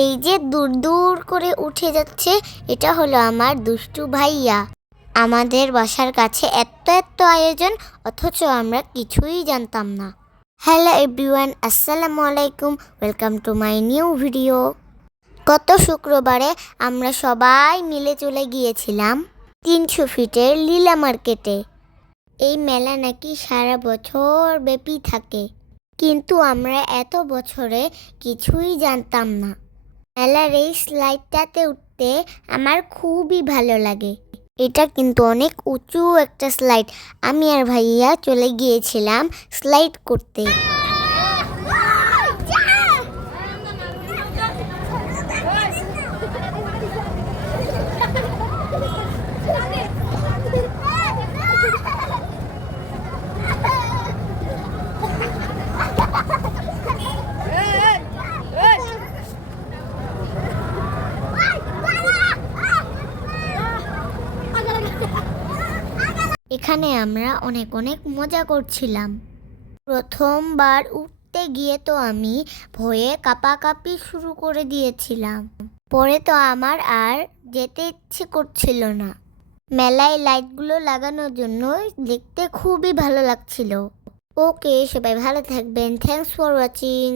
এই যে দূর দূর করে উঠে যাচ্ছে, এটা হলো আমার দুষ্টু ভাইয়া। আমাদের বাসার কাছে এত এত আয়োজন, অথচ আমরা কিছুই জানতাম না। হ্যালো এভরিওয়ান, আসসালামু আলাইকুম, welcome to my new video. গত শুক্রবারে আমরা সবাই মিলে চলে গিয়েছিলাম 300 ফিটের লীলা মার্কেটে। এই মেলা নাকি সারা বছর ব্যাপী থাকে, কিন্তু আমরা এত বছরে কিছুই জানতাম না। মেলার এই স্লাইডটাতে উঠতে আমার খুবই ভালো লাগে। এটা কিন্তু অনেক উঁচু একটা স্লাইড। আমি আর ভাইয়া চলে গিয়েছিলাম স্লাইড করতে। এখানে আমরা অনেক অনেক মজা করছিলাম। প্রথমবার উঠতে গিয়ে তো আমি ভয়ে কাঁপাকাঁপি শুরু করে দিয়েছিলাম। পরে তো আমার আর যেতে ইচ্ছে করছিল না। মেলায় লাইটগুলো লাগানোর জন্য দেখতে খুবই ভালো লাগছিল। ওকে, সবাই ভালো থাকবেন। Thanks for watching.